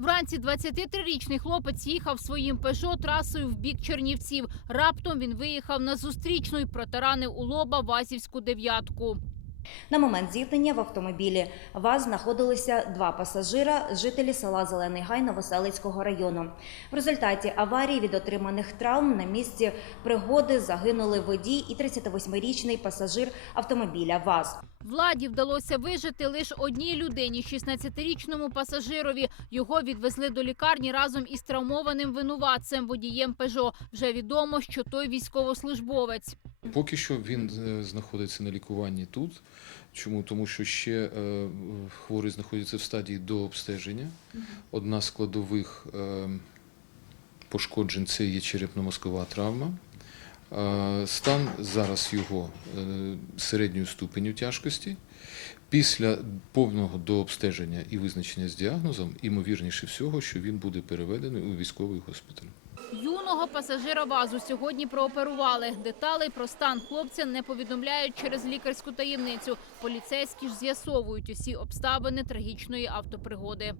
Вранці 23-річний хлопець їхав своїм пежо трасою в бік Чернівців. Раптом він виїхав на зустрічну і протаранив у лоба Вазівську дев'ятку. На момент зіткнення в автомобілі ВАЗ знаходилися два пасажира, жителі села Зелений Гай Новоселицького району. В результаті аварії від отриманих травм на місці пригоди загинули водій і 38-річний пасажир автомобіля ВАЗ. Владі вдалося вижити лише одній людині, 16-річному пасажирові. Його відвезли до лікарні разом із травмованим винуватцем, водієм Пежо. Вже відомо, що той військовослужбовець. Поки що він е, знаходиться на лікуванні тут. Чому? Тому що ще е, хворий знаходиться в стадії дообстеження. Одна з складових е, пошкоджень це є черепно-мозкова травма. Е, Стан зараз його е, середньої ступеню тяжкості. Після повного дообстеження і визначення з діагнозом, імовірніше всього, що він буде переведений у військовий госпіталь. Юного пасажира ВАЗу сьогодні прооперували. Деталей про стан хлопця не повідомляють через лікарську таємницю. Поліцейські ж з'ясовують усі обставини трагічної автопригоди.